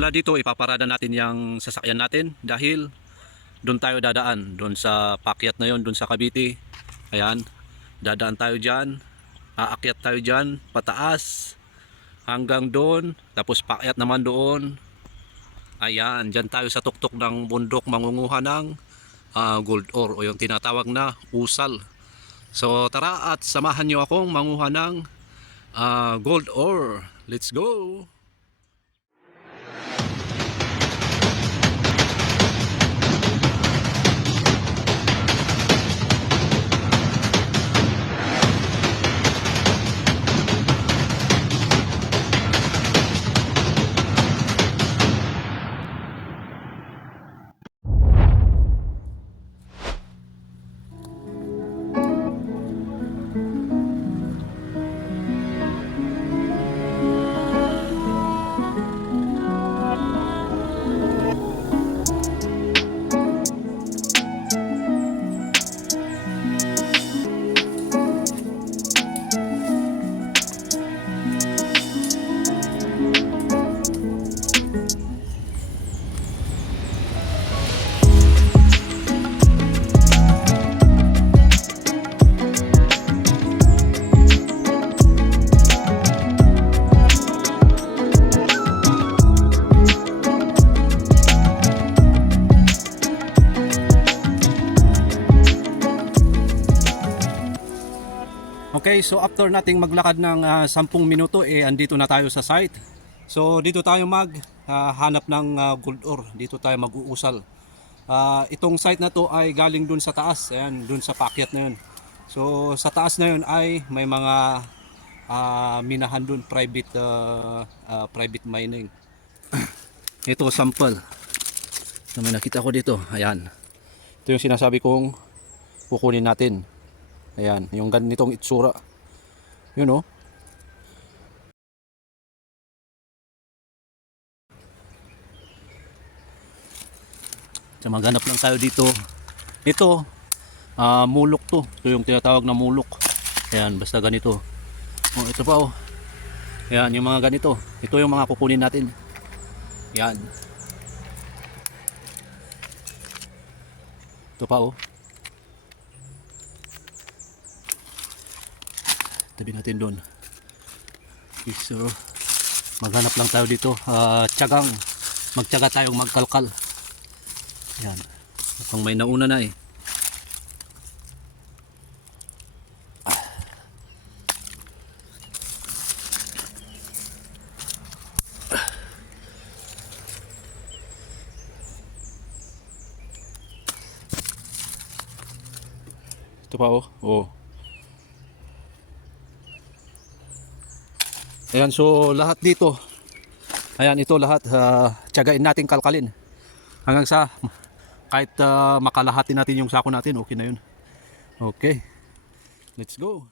mula dito ipaparada natin yung sasakyan natin dahil doon tayo dadaan doon sa pakyat na yon doon sa Cavite. Ayan dadaan tayo dyan aakyat tayo dyan pataas hanggang doon tapos pakyat naman doon. Ayan dyan tayo sa tuktok ng bundok mangunguha ng ah, gold ore o yung tinatawag na usal. So tara at samahan nyo akong manguha ng ah, gold ore. Let's go Okay, so after nating maglakad ng ah, 10 minuto, eh andito na tayo sa site. So dito tayo mag ah, hanap ng ah, gold ore. Dito tayo mag-uusal. Ah, itong site na to ay galing dun sa taas, ayan, dun sa pakyat na yun. So sa taas na yun ay may mga ah, minahan dun, private ah, ah, private mining. Ito sample. Na may nakita ko dito, ayan. Ito yung sinasabi kong kukunin natin. Ayan, yung ganitong itsura. Yun oh. So maghanap lang tayo dito. Ito, ah mulok to. Ito yung tinatawag na mulok. Ayan, basta ganito. Oh, ito pa oh. Ayan, yung mga ganito. Ito yung mga kukunin natin. Ayan. Ito pa oh. Tabi natin doon. Okay, so maghanap lang tayo dito. Uh, tiyagang. Magtiyaga tayong magkalkal. Yan. Mukhang may nauna na eh. Ito pa oh. Oh Ayan, so lahat dito. Ayan, ito lahat uh, tiyagain natin kalkalin. Hanggang sa kahit uh, makalahati natin yung sako natin, okay na yun. Okay. Let's go.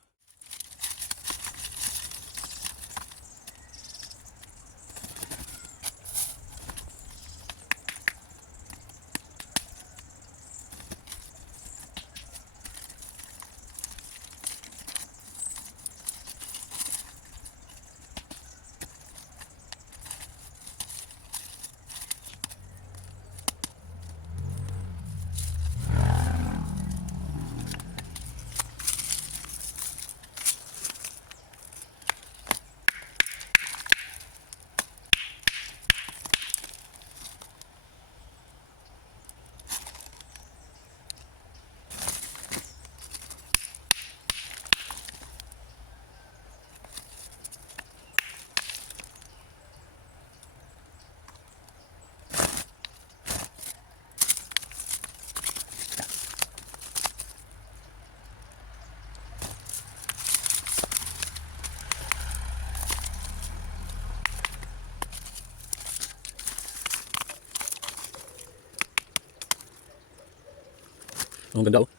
Ang ganda oh.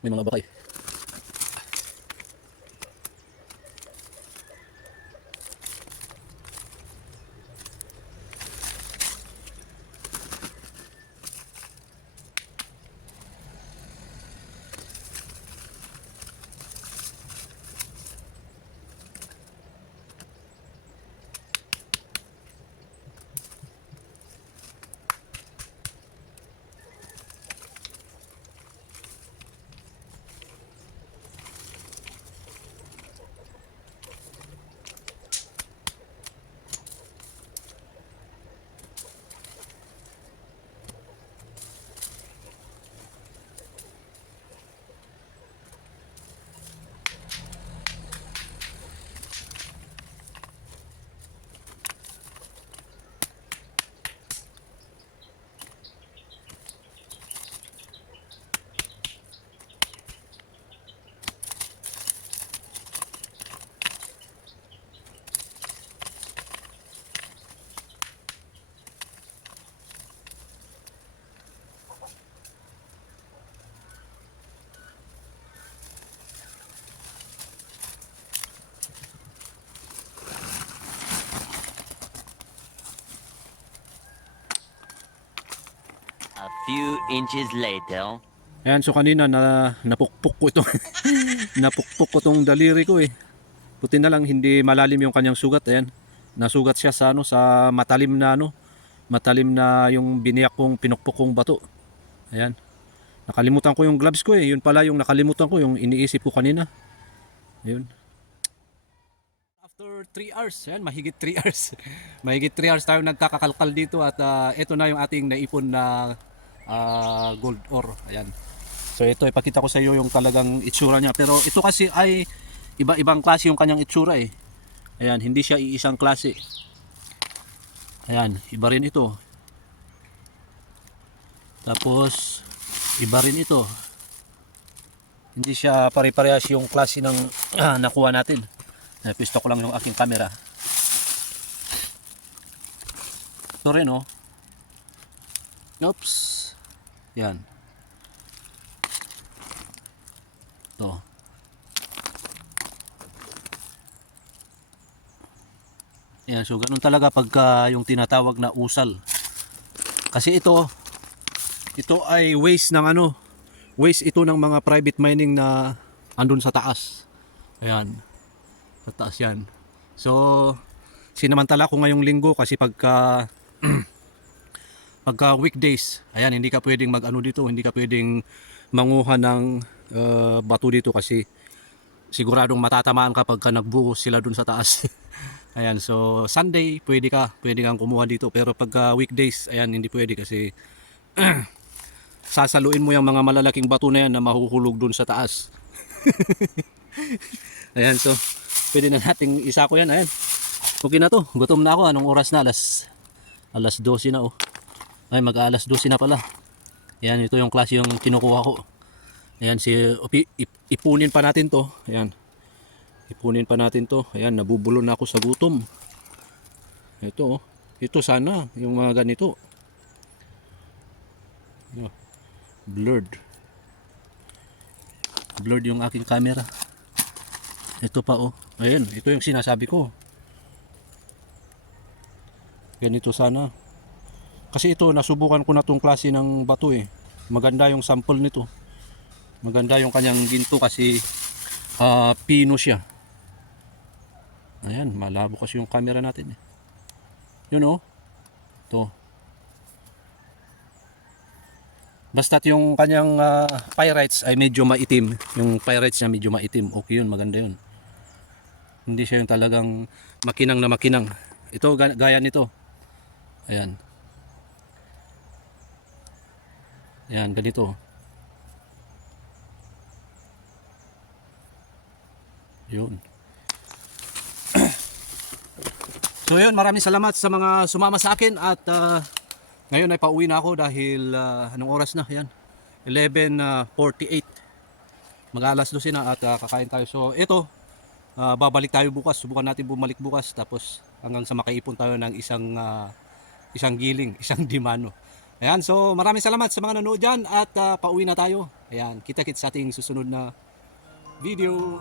May mga bakay. Few inches later. Ayan, so kanina na napukpok ko ito. napukpok ko tong daliri ko eh. Buti na lang hindi malalim yung kanyang sugat. Ayan. Nasugat siya sa ano sa matalim na ano, matalim na yung biniyak kong pinukpok kong bato. Ayan. Nakalimutan ko yung gloves ko eh. Yun pala yung nakalimutan ko yung iniisip ko kanina. Yun. After 3 hours, yan, mahigit 3 hours. mahigit 3 hours tayo nagkakakalkal dito at ah, ito na yung ating naipon na ah, gold ore. Ayan. So ito ipakita ko sa iyo yung talagang itsura niya. Pero ito kasi ay iba-ibang klase yung kanyang itsura eh. Ayan, hindi siya iisang klase. Ayan, iba rin ito. Tapos iba rin ito. Hindi siya pare-parehas yung klase ng ah, nakuha natin. Napisto ko lang yung aking camera. Ito rin oh. Oops. Yan. Ito. Yan, so ganun talaga pagka yung tinatawag na usal. Kasi ito, ito ay waste ng ano, waste ito ng mga private mining na andun sa taas. Ayan. Sa taas yan. So, sinamantala ko ngayong linggo kasi pagka pagka weekdays, ayan, hindi ka pwedeng mag-ano dito, hindi ka pwedeng manguha ng uh, bato dito kasi siguradong matatamaan ka pagka nagbuhos sila dun sa taas. ayan, so Sunday, pwede ka, pwede kang kumuha dito. Pero pagka weekdays, ayan, hindi pwede kasi sasaluin mo yung mga malalaking bato na yan na mahuhulog dun sa taas. ayan, so pwede na nating isa ko yan, ayan. Okay na to, gutom na ako. Anong oras na? Alas, alas 12 na oh. Ay, mag alas 12 na pala. Ayan, ito yung klase yung kinukuha ko. Ayan, si, ipunin pa natin to. Ayan. Ipunin pa natin to. Ayan, nabubulo na ako sa gutom. Ito oh. Ito sana, yung mga ganito. Ayan. Blurred. Blurred yung aking camera. Ito pa oh. Ayan, ito yung sinasabi ko. Ganito sana. Kasi ito, nasubukan ko na tong klase ng bato eh. Maganda yung sample nito. Maganda yung kanyang ginto kasi ah, pino siya. Ayan, malabo kasi yung camera natin eh. Yun oh. Ito. Basta't yung kanyang ah, pyrites ay medyo maitim. Yung pyrites niya medyo maitim. Okay yun, maganda yun. Hindi siya yung talagang makinang na makinang. Ito, ga- gaya nito. Ayan. Ayan, ganito. Yun. so yun, maraming salamat sa mga sumama sa akin at ah, ngayon ay pauwi na ako dahil ah, anong oras na? Ayan. 11.48. Mag-alas 12 na at ah, kakain tayo. So ito, ah, babalik tayo bukas. Subukan natin bumalik bukas tapos hanggang sa makaipon tayo ng isang ah, isang giling, isang dimano. Ayan, so maraming salamat sa mga nanonood dyan at ah, pauwi na tayo. Ayan, kita-kits sa ating susunod na video.